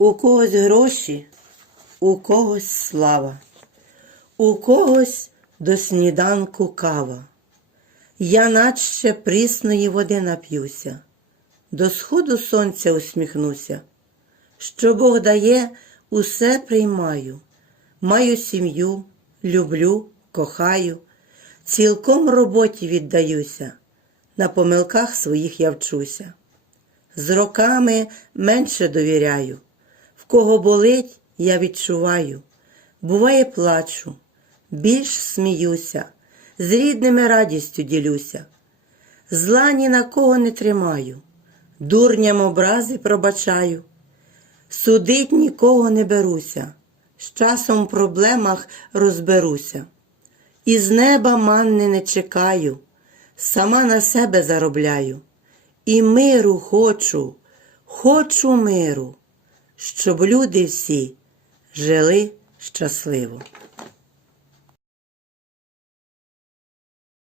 У когось гроші, у когось слава, у когось до сніданку кава. Я наче прісної води нап'юся, до сходу сонця усміхнуся. Що Бог дає, усе приймаю. Маю сім'ю, люблю, кохаю, цілком роботі віддаюся, на помилках своїх я вчуся. З роками менше довіряю, кого болить, я відчуваю. Буває, плачу, більш сміюся, з рідними радістю ділюся. Зла ні на кого не тримаю, дурням образи пробачаю. Судить нікого не беруся, з часом в проблемах розберуся. Із неба манни не чекаю, сама на себе заробляю. І миру хочу, хочу миру, щоб люди всі жили щасливо.